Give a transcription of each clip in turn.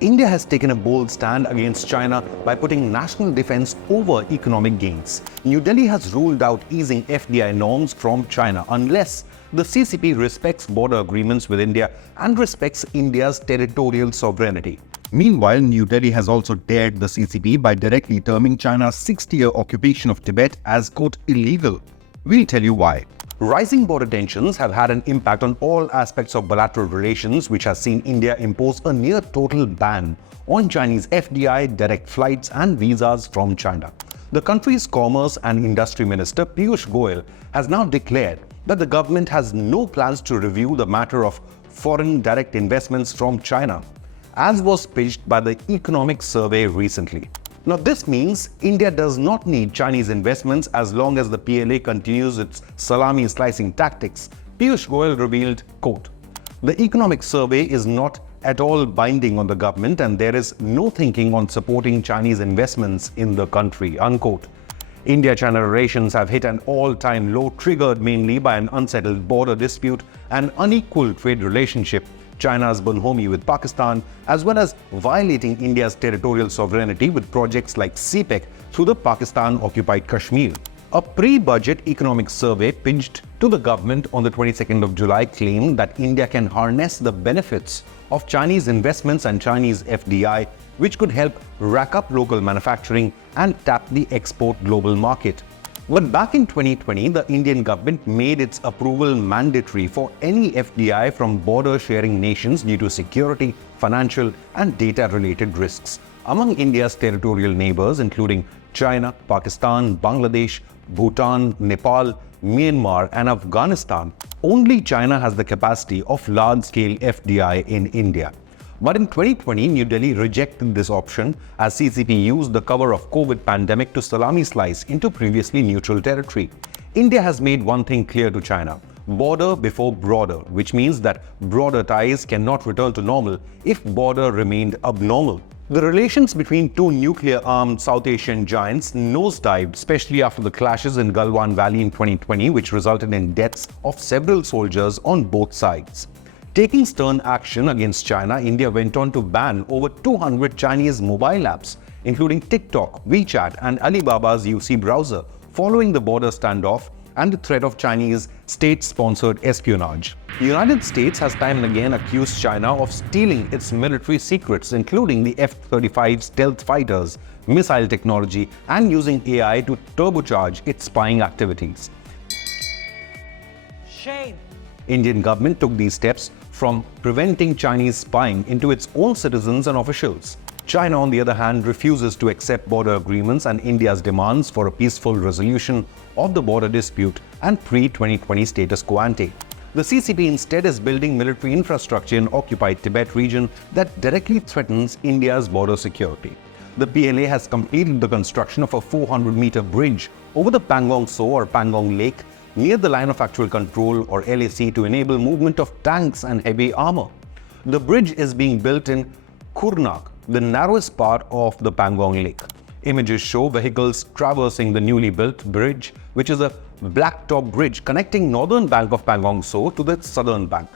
India has taken a bold stand against China by putting national defense over economic gains. New Delhi has ruled out easing FDI norms from China unless the CCP respects border agreements with India and respects India's territorial sovereignty. Meanwhile, New Delhi has also dared the CCP by directly terming China's 60-year occupation of Tibet as, quote, illegal. We'll tell you why. Rising border tensions have had an impact on all aspects of bilateral relations, which has seen India impose a near-total ban on Chinese FDI, direct flights and visas from China. The country's Commerce and Industry Minister Piyush Goyal has now declared that the government has no plans to review the matter of foreign direct investments from China, as was pitched by the Economic Survey recently. Now, this means India does not need Chinese investments as long as the PLA continues its salami slicing tactics. Piyush Goyal revealed, quote, "The Economic Survey is not at all binding on the government and there is no thinking on supporting Chinese investments in the country," unquote. India-China relations have hit an all-time low, triggered mainly by an unsettled border dispute and unequal trade relationship, China's bonhomie with Pakistan, as well as violating India's territorial sovereignty with projects like CPEC through the Pakistan-occupied Kashmir. A pre-budget economic survey pitched to the government on the 22nd of July claimed that India can harness the benefits of Chinese investments and Chinese FDI, which could help rack up local manufacturing and tap the export global market. But back in 2020, the Indian government made its approval mandatory for any FDI from border-sharing nations due to security, financial and data-related risks. Among India's territorial neighbors, including China, Pakistan, Bangladesh, Bhutan, Nepal, Myanmar and Afghanistan, only China has the capacity of large-scale FDI in India. But in 2020, New Delhi rejected this option as CCP used the cover of COVID pandemic to salami slice into previously neutral territory. India has made one thing clear to China: border before broader, which means that broader ties cannot return to normal if border remained abnormal. The relations between two nuclear-armed South Asian giants nosedived, especially after the clashes in Galwan Valley in 2020, which resulted in deaths of several soldiers on both sides. Taking stern action against China, India went on to ban over 200 Chinese mobile apps, including TikTok, WeChat and Alibaba's UC browser, following the border standoff and the threat of Chinese state-sponsored espionage. The United States has time and again accused China of stealing its military secrets, including the F-35 stealth fighters, missile technology, and using AI to turbocharge its spying activities. Shame! Indian government took these steps from preventing Chinese spying into its own citizens and officials. China, on the other hand, refuses to accept border agreements and India's demands for a peaceful resolution of the border dispute and pre-2020 status quo ante. The CCP instead is building military infrastructure in occupied Tibet region that directly threatens India's border security. The PLA has completed the construction of a 400-meter bridge over the Pangong Tso or Pangong Lake near the line of actual control or LAC to enable movement of tanks and heavy armor. The bridge is being built in Kurnak, the narrowest part of the Pangong Lake. Images show vehicles traversing the newly built bridge, which is a blacktop bridge connecting northern bank of Pangong Tso to the southern bank.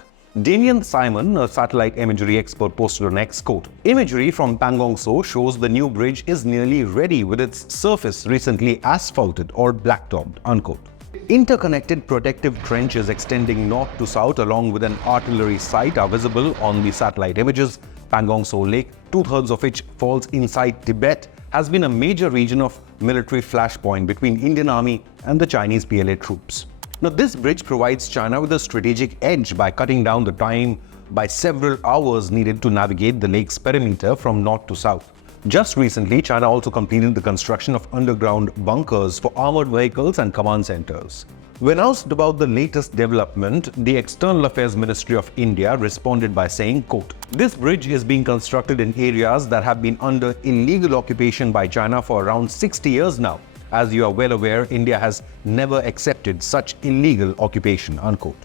Damien Simon, a satellite imagery expert, posted on X, quote, "Imagery from Pangong Tso shows the new bridge is nearly ready with its surface recently asphalted or blacktopped," unquote. Interconnected protective trenches extending north to south along with an artillery site are visible on the satellite images. Pangong Tso Lake, two-thirds of which falls inside Tibet, has been a major region of military flashpoint between Indian Army and the Chinese PLA troops. Now, this bridge provides China with a strategic edge by cutting down the time by several hours needed to navigate the lake's perimeter from north to south. Just recently, China also completed the construction of underground bunkers for armored vehicles and command centers. When asked about the latest development, the External Affairs Ministry of India responded by saying, quote, "This bridge is being constructed in areas that have been under illegal occupation by China for around 60 years now. As you are well aware, India has never accepted such illegal occupation," unquote.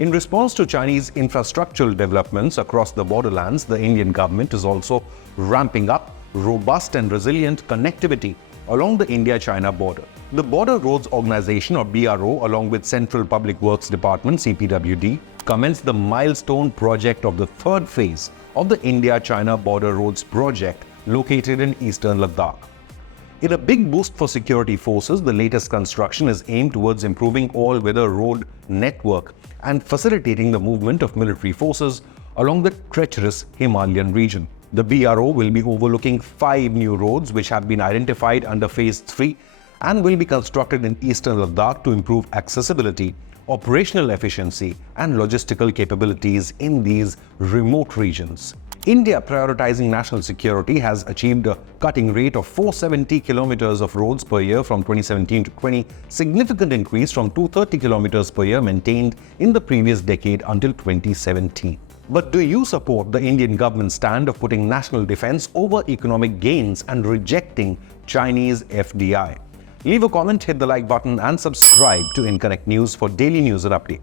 In response to Chinese infrastructural developments across the borderlands, the Indian government is also ramping up robust and resilient connectivity along the India-China border. The Border Roads Organization or BRO, along with Central Public Works Department CPWD, commenced the milestone project of the third phase of the India-China Border Roads project located in eastern Ladakh. In a big boost for security forces, the latest construction is aimed towards improving all-weather road network and facilitating the movement of military forces along the treacherous Himalayan region. The BRO will be overlooking 5 new roads which have been identified under Phase 3 and will be constructed in eastern Ladakh to improve accessibility, operational efficiency and logistical capabilities in these remote regions. India, prioritizing national security, has achieved a cutting rate of 470 kilometers of roads per year from 2017 to 20, significant increase from 230 kilometers per year maintained in the previous decade until 2017. But do you support the Indian government's stand of putting national defense over economic gains and rejecting Chinese FDI? Leave a comment, hit the like button and subscribe to Inconnect News for daily news and updates.